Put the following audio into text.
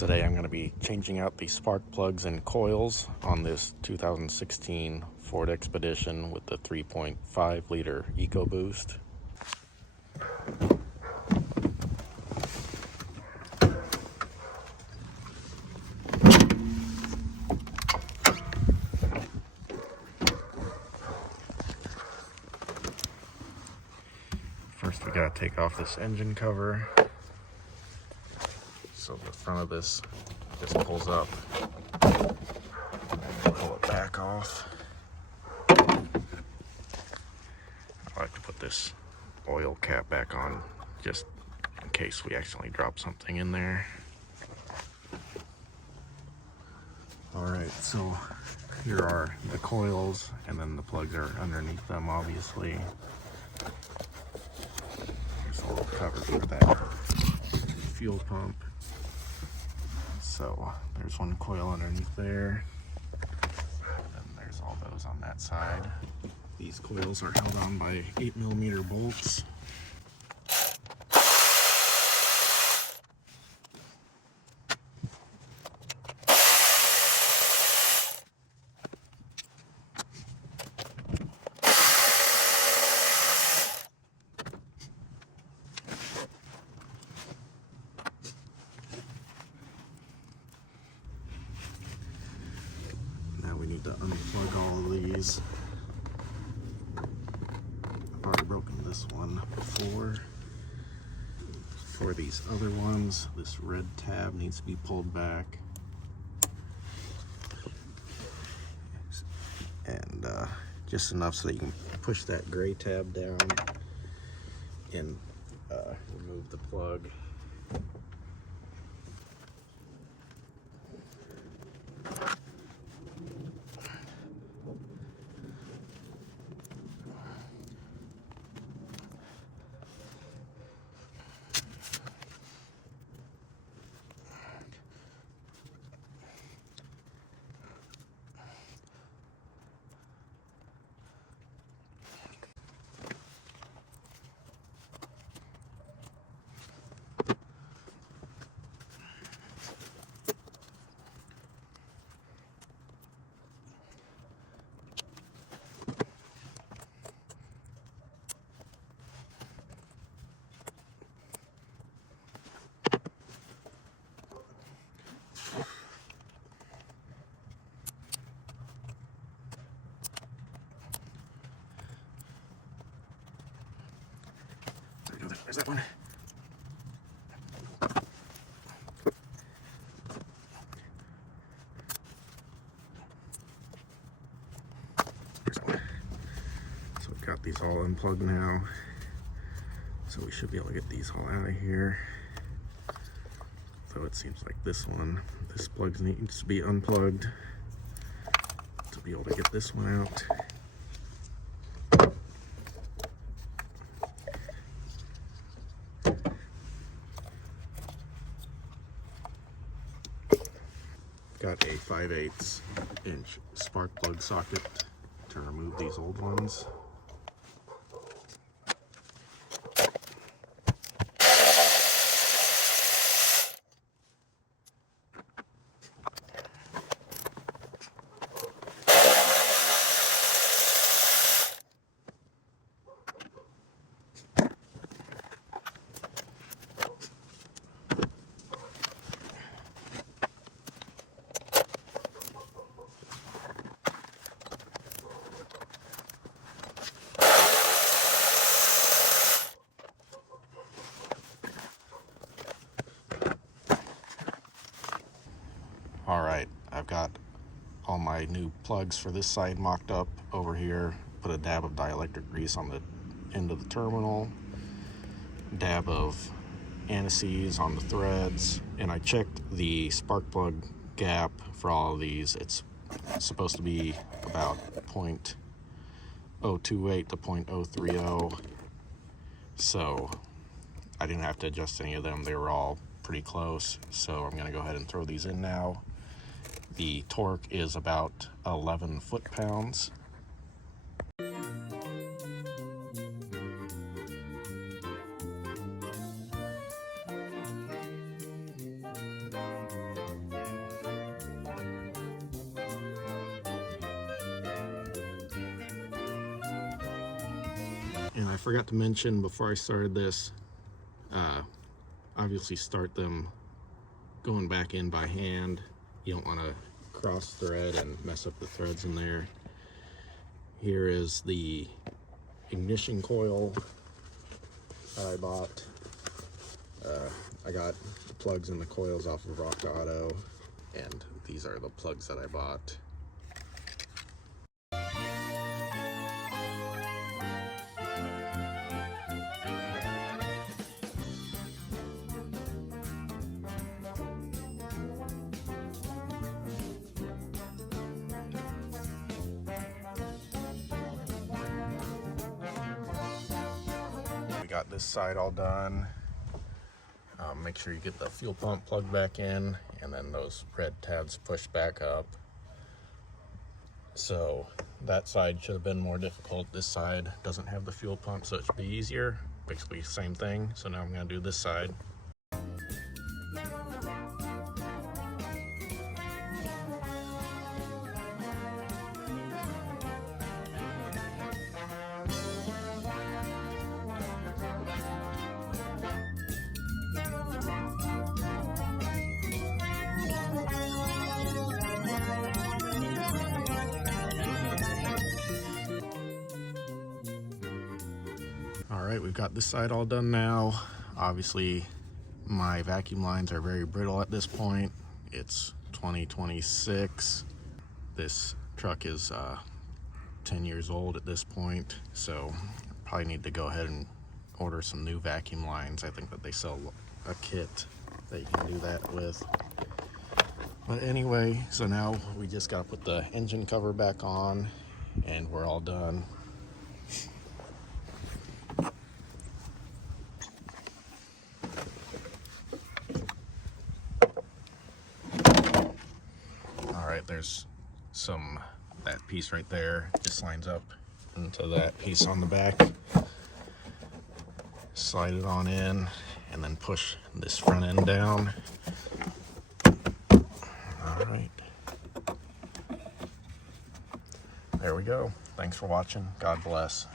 Today I'm going to be changing out the spark plugs and coils on this 2016 Ford Expedition with the 3.5 liter Ecoboost. First we got to take off this engine cover. So the front of this just pulls up. Pull it back off. I like to put this oil cap back on just in case we accidentally drop something in there. Alright, so here are the coils, and then the plugs are underneath them, obviously. There's a little cover for that fuel pump. So there's one coil underneath there, and there's all those on that side. These coils are held on by 8mm bolts. Now we need to unplug all of these. I've already broken this one before. For these other ones, this red tab needs to be pulled back. And just enough so that you can push that gray tab down and remove the plug. There's that one. There's one. So we've got these all unplugged now. So we should be able to get these all out of here. Though it seems like this plug needs to be unplugged to be able to get this one out. Got a 5/8 inch spark plug socket to remove these old ones. Alright, I've got all my new plugs for this side mocked up over here. Put a dab of dielectric grease on the end of the terminal, dab of anti-seize on the threads, and I checked the spark plug gap for all of these. It's supposed to be about 0.028 to 0.030, so I didn't have to adjust any of them. They were all pretty close, so I'm going to go ahead and throw these in now. The torque is about 11 foot-pounds. And I forgot to mention before I started this, obviously start them going back in by hand. You don't want to cross thread and mess up the threads in there. Here is the ignition coil that I bought. I got the plugs and the coils off of Rock Auto, and these are the plugs that I bought. We got this side all done. Make sure you get the fuel pump plugged back in, and then those red tabs pushed back up. So that side should have been more difficult. This side doesn't have the fuel pump, so it should be easier. Basically same thing. So now I'm going to do this side. Alright, we've got this side all done now. Obviously, my vacuum lines are very brittle at this point. It's 2026. This truck is 10 years old at this point, so probably need to go ahead and order some new vacuum lines. I think that they sell a kit that you can do that with. But anyway, so now we just got to put the engine cover back on, and we're all done. There's that piece right there just lines up into that piece on the back. Slide it on in and then push this front end down. All right, there we go. Thanks for watching. God bless.